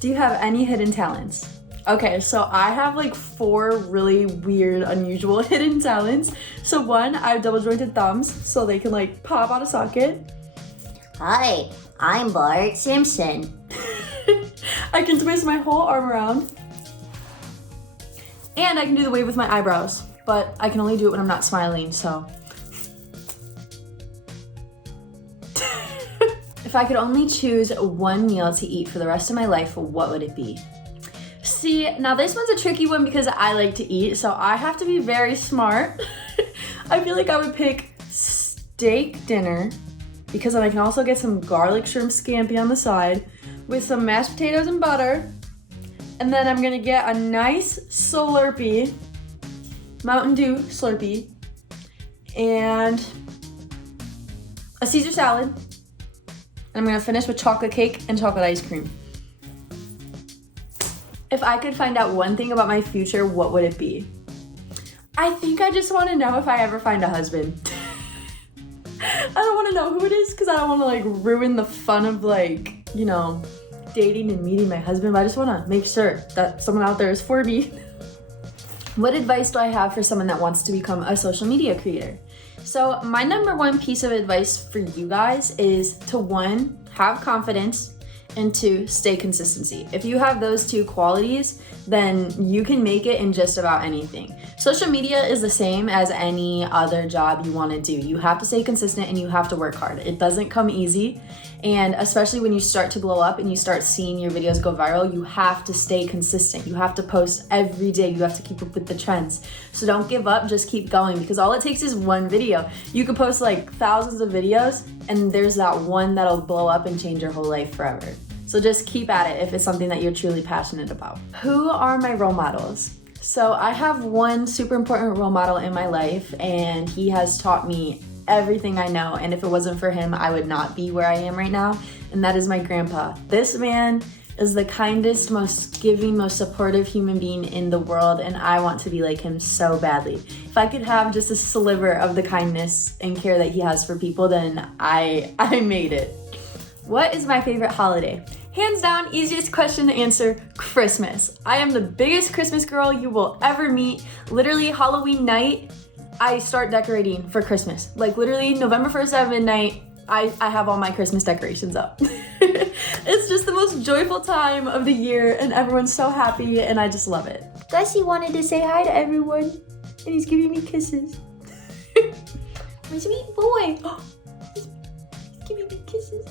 Do you have any hidden talents? Okay, so I have like 4 really weird, unusual hidden talents. So 1, I have double jointed thumbs, so they can like pop out of socket. Hi, I'm Bart Simpson. I can twist my whole arm around. And I can do the wave with my eyebrows, but I can only do it when I'm not smiling, so. If I could only choose one meal to eat for the rest of my life, what would it be? See, now this one's a tricky one because I like to eat, so I have to be very smart. I feel like I would pick steak dinner because then I can also get some garlic shrimp scampi on the side with some mashed potatoes and butter. And then I'm gonna get a nice Slurpee, Mountain Dew Slurpee, and a Caesar salad. And I'm gonna finish with chocolate cake and chocolate ice cream. If I could find out one thing about my future, what would it be? I think I just wanna know if I ever find a husband. I don't wanna know who it is because I don't wanna like ruin the fun of like, you know, dating and meeting my husband, but I just wanna make sure that someone out there is for me. What advice do I have for someone that wants to become a social media creator? So my number 1 piece of advice for you guys is to 1, have confidence, and 2, stay consistency. If you have those 2 qualities, then you can make it in just about anything. Social media is the same as any other job you want to do. You have to stay consistent and you have to work hard. It doesn't come easy. And especially when you start to blow up and you start seeing your videos go viral, you have to stay consistent. You have to post every day. You have to keep up with the trends. So don't give up, just keep going because all it takes is one video. You could post like thousands of videos and there's that one that'll blow up and change your whole life forever. So just keep at it if it's something that you're truly passionate about. Who are my role models? So I have one super important role model in my life and he has taught me everything I know, and if it wasn't for him, I would not be where I am right now, and that is my grandpa. This man is the kindest, most giving, most supportive human being in the world, and I want to be like him so badly. If I could have just a sliver of the kindness and care that he has for people, then I made it. What is my favorite holiday? Hands down, easiest question to answer, Christmas. I am the biggest Christmas girl you will ever meet. Literally, Halloween night, I start decorating for Christmas. Like literally November 1st at midnight, I have all my Christmas decorations up. It's just the most joyful time of the year and everyone's so happy and I just love it. Gussie wanted to say hi to everyone and he's giving me kisses. My sweet boy. He's giving me kisses.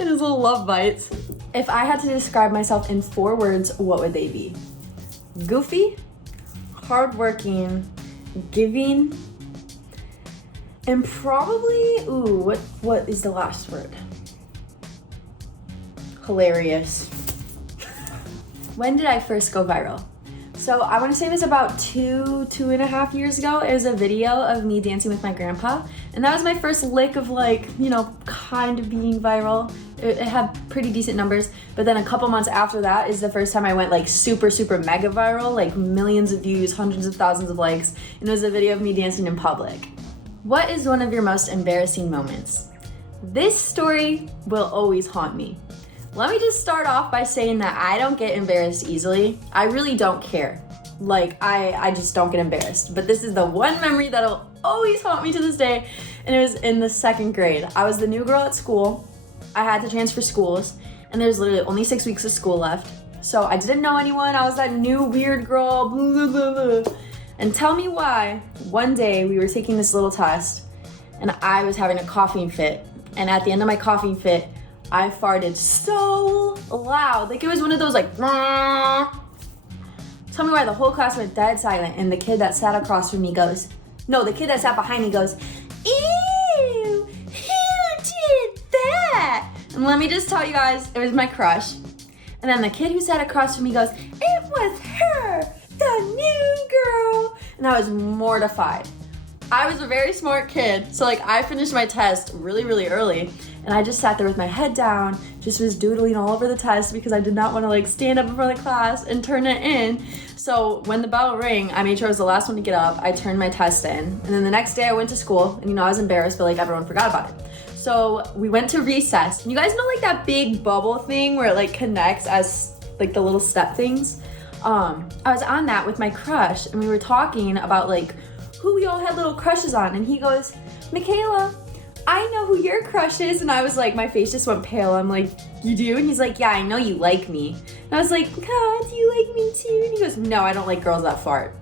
And his little love bites. If I had to describe myself in 4 words, what would they be? Goofy, hardworking, giving, and probably, what is the last word? Hilarious. When did I first go viral? So I want to say it was about 2.5 years ago. It was a video of me dancing with my grandpa. And that was my first lick of like, you know, kind of being viral. It had pretty decent numbers. But then a couple months after that is the first time I went like super mega viral, like millions of views, hundreds of thousands of likes. And it was a video of me dancing in public. What is one of your most embarrassing moments? This story will always haunt me. Let me just start off by saying that I don't get embarrassed easily. I really don't care. Like, I just don't get embarrassed. But this is the one memory that'll always haunt me to this day, and it was in the 2nd grade. I was the new girl at school. I had to transfer schools, and there's literally only 6 weeks of school left. So I didn't know anyone. I was that new weird girl, blah, blah, blah, blah. And tell me why, one day we were taking this little test, and I was having a coughing fit. And at the end of my coughing fit, I farted so loud. Like it was one of those like, nah. Tell me why the whole class went dead silent and the kid that sat across from me goes, no, the kid that sat behind me goes, ew, who did that? And let me just tell you guys, it was my crush. And then the kid who sat across from me goes, it was her, the new girl. And I was mortified. I was a very smart kid, so like I finished my test really early, and I just sat there with my head down, just was doodling all over the test because I did not want to like stand up in front of the class and turn it in. So when the bell rang, I made sure I was the last one to get up. I turned my test in, and then the next day I went to school, and I was embarrassed, but like everyone forgot about it. So we went to recess. You guys know like that big bubble thing where it like connects as like the little step things? I was on that with my crush and we were talking about like who we all had little crushes on, and he goes, Mikaila, I know who your crush is. And I was like, my face just went pale. I'm like, you do? And he's like, yeah, I know you like me. And I was like, God, do you like me too? And he goes, no, I don't like girls that fart.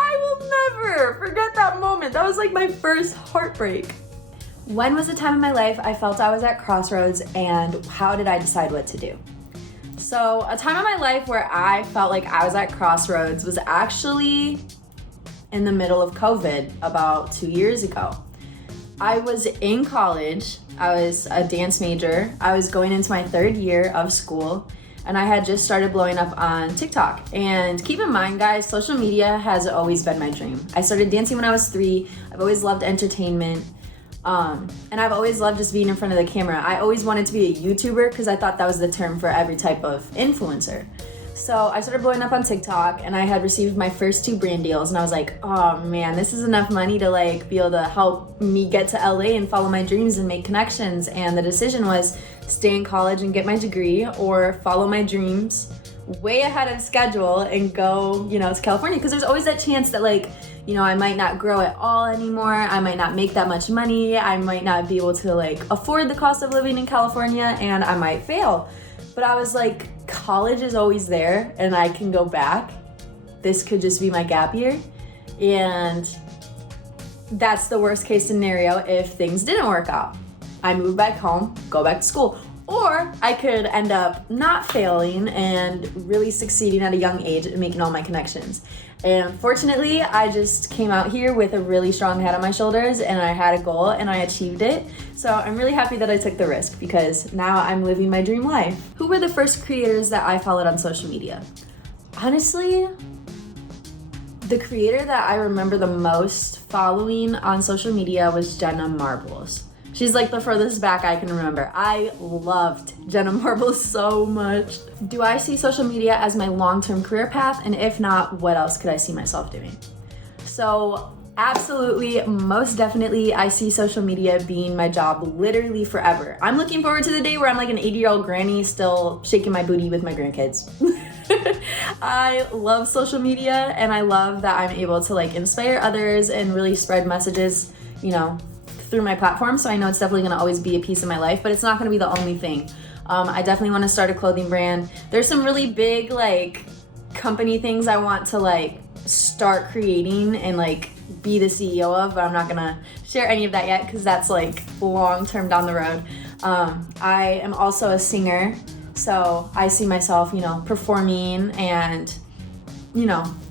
I will never forget that moment. That was like my first heartbreak. When was the time in my life I felt I was at Crossroads, and how did I decide what to do? So a time in my life where I felt like I was at Crossroads was actually in the middle of COVID about 2 years ago. I was in college. I was a dance major. I was going into my 3rd year of school, and I had just started blowing up on TikTok. And keep in mind, guys, social media has always been my dream. I started dancing when I was 3. I've always loved entertainment. And I've always loved just being in front of the camera. I always wanted to be a YouTuber because I thought that was the term for every type of influencer. So I started blowing up on TikTok, and I had received my first 2 brand deals, and I was like, oh man, this is enough money to like be able to help me get to LA and follow my dreams and make connections. And the decision was stay in college and get my degree, or follow my dreams way ahead of schedule and go, to California. Because there's always that chance that like, I might not grow at all anymore. I might not make that much money. I might not be able to like afford the cost of living in California, and I might fail. But I was like, college is always there and I can go back. This could just be my gap year. And that's the worst case scenario if things didn't work out. I move back home, go back to school. Or I could end up not failing and really succeeding at a young age and making all my connections. And fortunately, I just came out here with a really strong head on my shoulders, and I had a goal and I achieved it. So I'm really happy that I took the risk, because now I'm living my dream life. Who were the first creators that I followed on social media? Honestly, the creator that I remember the most following on social media was Jenna Marbles. She's like the furthest back I can remember. I loved Jenna Marbles so much. Do I see social media as my long-term career path? And if not, what else could I see myself doing? So absolutely, most definitely, I see social media being my job literally forever. I'm looking forward to the day where I'm like an 80-year-old granny still shaking my booty with my grandkids. I love social media, and I love that I'm able to like inspire others and really spread messages, through my platform. So I know it's definitely gonna always be a piece of my life, but it's not gonna be the only thing. I definitely wanna start a clothing brand. There's some really big like company things I want to like start creating and like be the CEO of, but I'm not gonna share any of that yet because that's like long term down the road. I am also a singer, so I see myself, performing and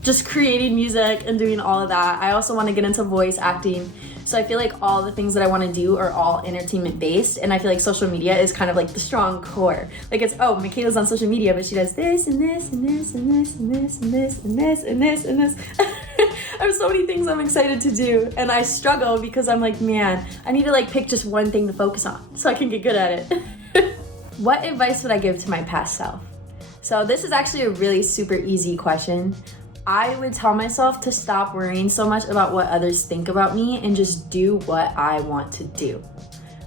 just creating music and doing all of that. I also want to get into voice acting. So I feel like all the things that I want to do are all entertainment based, and I feel like social media is kind of like the strong core. Like it's, Mikaila's on social media, but she does this and this and this and this and this and this and this and this and this. I have so many things I'm excited to do, and I struggle because I'm like, man, I need to like pick just one thing to focus on so I can get good at it. What advice would I give to my past self? So this is actually a really super easy question. I would tell myself to stop worrying so much about what others think about me and just do what I want to do.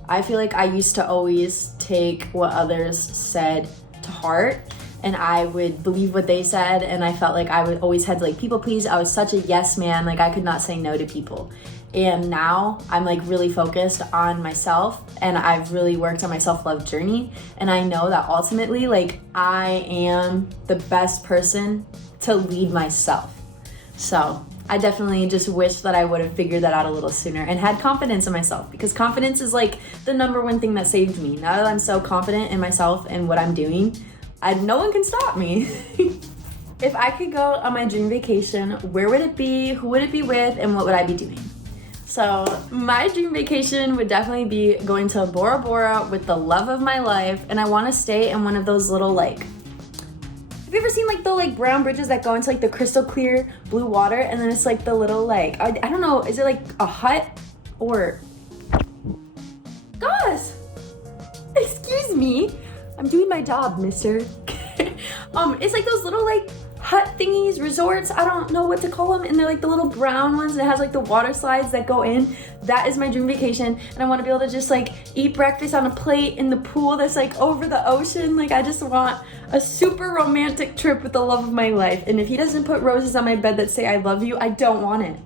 I feel like I used to always take what others said to heart, and I would believe what they said, and I felt like I would always had to like people please. I was such a yes man, like I could not say no to people. And now I'm like really focused on myself, and I've really worked on my self-love journey, and I know that ultimately like I am the best person to lead myself. So I definitely just wish that I would have figured that out a little sooner and had confidence in myself, because confidence is like the number one thing that saved me. Now that I'm so confident in myself and what I'm doing, no one can stop me. If I could go on my dream vacation, where would it be, who would it be with, and what would I be doing? So my dream vacation would definitely be going to Bora Bora with the love of my life, and I want to stay in one of those little like, have you ever seen like the like brown bridges that go into like the crystal clear blue water, and then it's like the little like, I don't know, is it like a hut or, guys, excuse me, I'm doing my job, mister. It's like those little like hut thingies, resorts, I don't know what to call them, and they're like the little brown ones, and it has like the water slides that go in. That is my dream vacation, and I want to be able to just like eat breakfast on a plate in the pool that's like over the ocean. Like, I just want a super romantic trip with the love of my life, and if he doesn't put roses on my bed that say I love you, I don't want it.